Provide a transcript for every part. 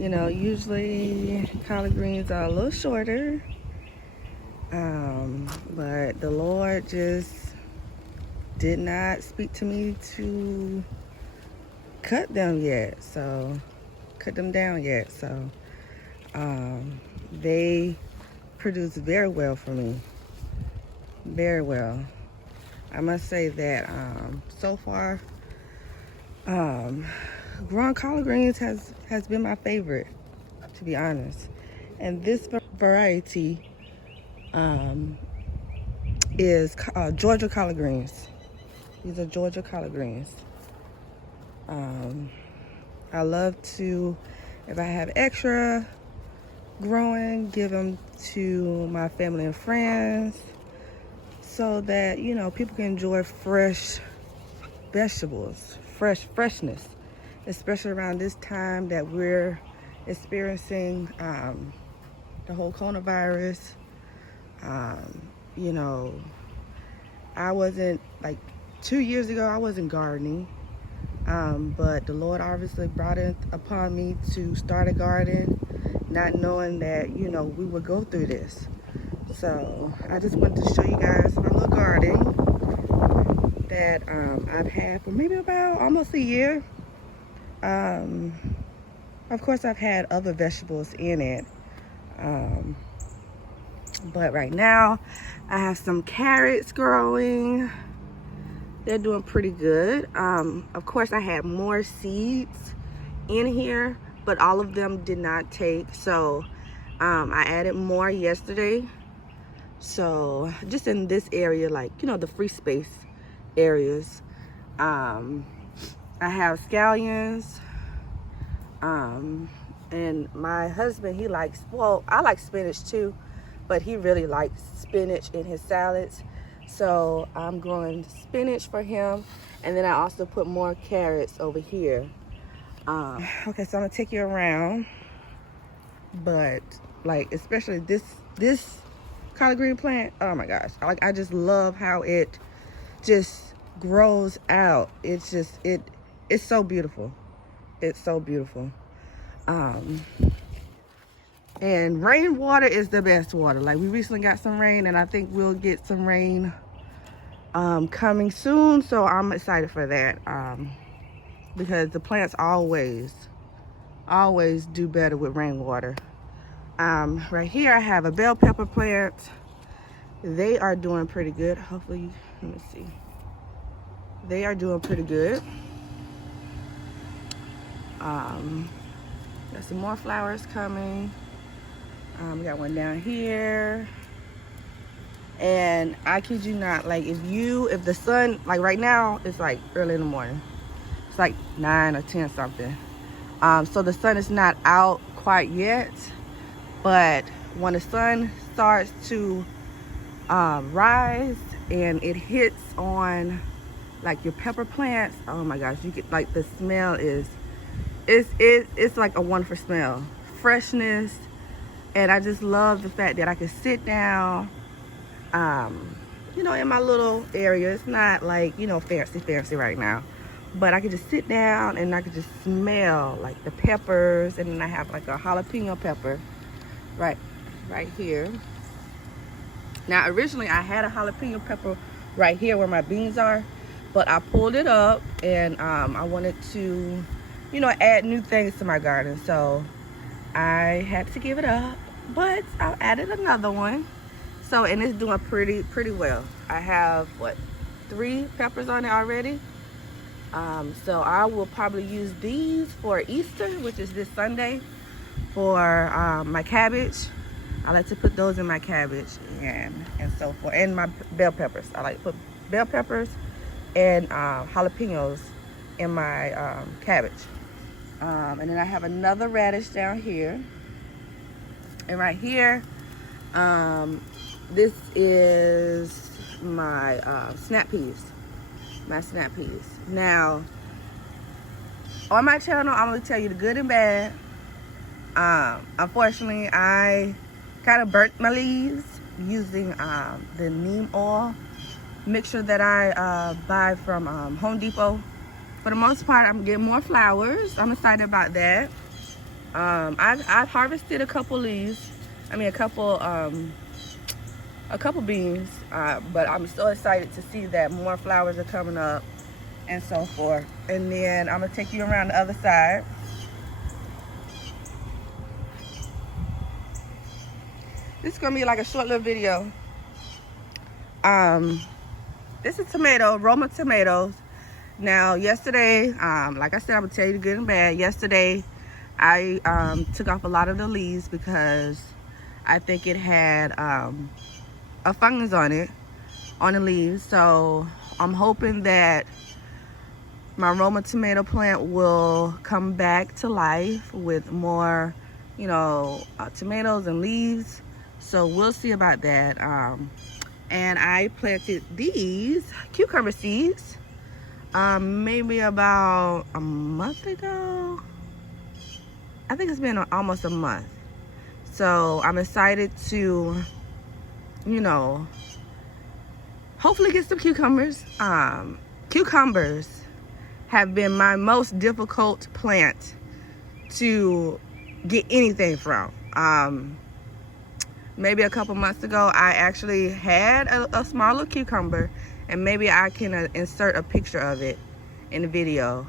You know, usually collard greens are a little shorter, but the Lord just did not speak to me to cut them yet, so cut them down yet. So they produce very well for me, very well. I must say that so far, growing collard greens has been my favorite, to be honest. And this variety is Georgia collard greens. These are Georgia collard greens. I love to, if I have extra growing, give them to my family and friends so that, you know, people can enjoy fresh vegetables, freshness, especially around this time that we're experiencing the whole coronavirus. You know, I wasn't, like 2 years ago, I wasn't gardening, but the Lord obviously brought it upon me to start a garden, not knowing that, you know, we would go through this. So I just wanted to show you guys my little garden that I've had for maybe about almost a year. Of course, I've had other vegetables in it, but right now I have some carrots growing. They're doing pretty good. Of course, I had more seeds in here, but all of them did not take, so I added more yesterday. So just in this area, like, you know, the free space areas, I have scallions, and my husband, he likes, well, I like spinach too, but he really likes spinach in his salads. So I'm growing spinach for him, and then I also put more carrots over here. Okay, so I'm gonna take you around, but like especially this collard green plant, oh my gosh, I just love how it just grows out. It's just it's so beautiful. It's so beautiful. And rainwater is the best water. Like, we recently got some rain, and I think we'll get some rain coming soon, so I'm excited for that, because the plants always do better with rainwater. Right here I have a bell pepper plant. They are doing pretty good. Hopefully, let me see. They are doing pretty good. Got some more flowers coming. We got one down here. And I kid you not, like if the sun, like right now, it's like early in the morning. It's like 9 or 10 something. So the sun is not out quite yet. But when the sun starts to rise and it hits on like your pepper plants, oh my gosh, you get like the smell is, it's like a wonderful smell. Freshness. And I just love the fact that I can sit down, you know, in my little area. It's not like, you know, fancy right now, but I can just sit down and I can just smell like the peppers. And then I have like a jalapeno pepper right here. Now originally I had a jalapeno pepper right here where my beans are, but I pulled it up, and I wanted to, you know, add new things to my garden, so I had to give it up, but I added another one. So, and it's doing pretty well. I have, what, 3 peppers on it already. So I will probably use these for Easter, which is this Sunday, for my cabbage. I like to put those in my cabbage and so forth. And my bell peppers. I like to put bell peppers and jalapenos in my cabbage. And then I have another radish down here. And right here, this is my snap peas. My snap peas. Now, on my channel, I'm going to tell you the good and bad. Unfortunately, I kind of burnt my leaves using the neem oil mixture that I buy from Home Depot. For the most part, I'm getting more flowers. I'm excited about that. I've harvested a couple leaves. I mean, a couple beans. But I'm so excited to see that more flowers are coming up and so forth. And then I'm gonna take you around the other side. This is gonna be like a short little video. This is tomato, Roma tomatoes. Now, yesterday, like I said, I'm gonna tell you the good and bad. Yesterday, I took off a lot of the leaves because I think it had a fungus on it, on the leaves. So I'm hoping that my Roma tomato plant will come back to life with more, you know, tomatoes and leaves. So we'll see about that. And I planted these cucumber seeds maybe about a month ago. I think it's been almost a month. So I'm excited to, you know, hopefully get some cucumbers. Cucumbers have been my most difficult plant to get anything from. Maybe a couple months ago, I actually had a small little cucumber, and maybe I can insert a picture of it in the video.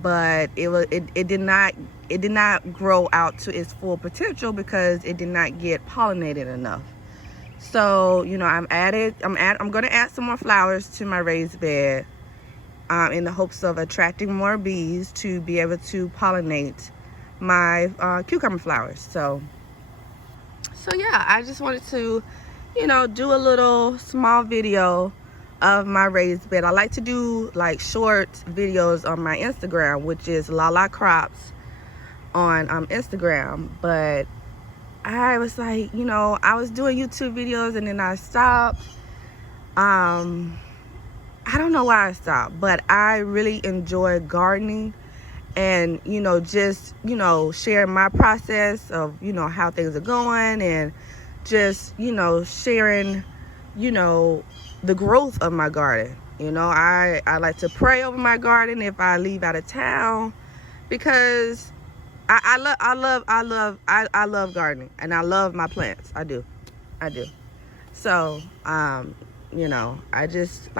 But it did not grow out to its full potential because it did not get pollinated enough. So, you know, I'm going to add some more flowers to my raised bed in the hopes of attracting more bees to be able to pollinate my cucumber flowers. So yeah, I just wanted to, you know, do a little small video of my raised bed. I like to do like short videos on my Instagram, which is Lala Crops on Instagram. But I was like, you know, I was doing YouTube videos and then I stopped. I don't know why I stopped, but I really enjoy gardening and, you know, just, you know, sharing my process of, you know, how things are going, and just, you know, sharing, you know, the growth of my garden. You know, I like to pray over my garden if I leave out of town, because I love gardening, and I love my plants. I do. So, you know, like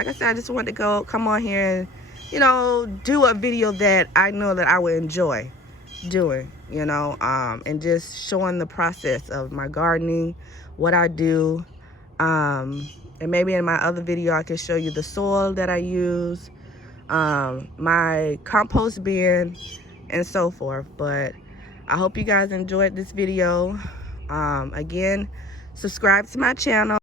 I said, I just wanted to come on here and, you know, do a video that I know that I would enjoy doing, you know, and just showing the process of my gardening, what I do. And maybe in my other video, I can show you the soil that I use, my compost bin, and so forth. But I hope you guys enjoyed this video. Again, subscribe to my channel.